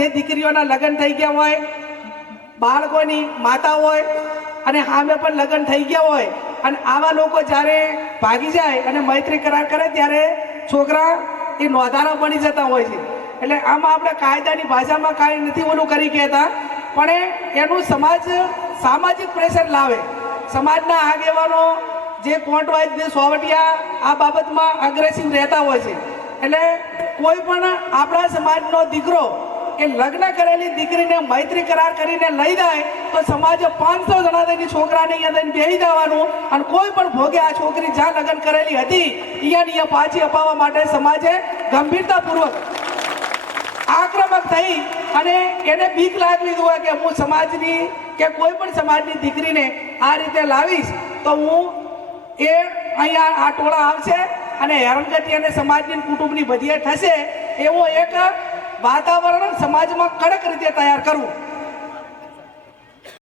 જે દીકરીઓના લગ્ન થઈ ગયા હોય, બાળકોની માતા હોય અને સામે પણ લગ્ન થઈ ગયા હોય, અને આવા લોકો જ્યારે ભાગી જાય અને મૈત્રી કરાર કરે ત્યારે છોકરા એ નોંધારા બની જતા હોય છે. એટલે આમાં આપણે કાયદાની ભાષામાં કાંઈ નથી ઓલું કરી કહેતા, પણ એનું સામાજિક પ્રેશર લાવે. સમાજના આગેવાનો જે કોર્ટવાઇઝ જે સોવટિયા આ બાબતમાં અગ્રેસિવ રહેતા હોય છે. એટલે કોઈ પણ આપણા સમાજનો દીકરો કે લગ્ન કરેલી દીકરીને મૈત્રી કરાર કરીને લઈ જાય તો સમાજે 500 જણા તેની છોકરાની અંદર બેસી જવાનું, અને કોઈ પણ ભોગે આ છોકરી જ્યાં લગ્ન કરેલી હતી અહીંયા પાછી અપાવવા માટે સમાજે ગંભીરતાપૂર્વક આક્રમક થઈ અને એને બીક લાગવી હોય કે હું સમાજની કે કોઈ પણ સમાજની દીકરીને આ રીતે લાવીશ તો હું એ અહીંયા આ ટોળા આવશે અને હેરાનગતિ અને સમાજની કુટુંબની બધીએ થશે, એવો એક વાતાવરણ સમાજમાં કડક રીતે તૈયાર કરવું.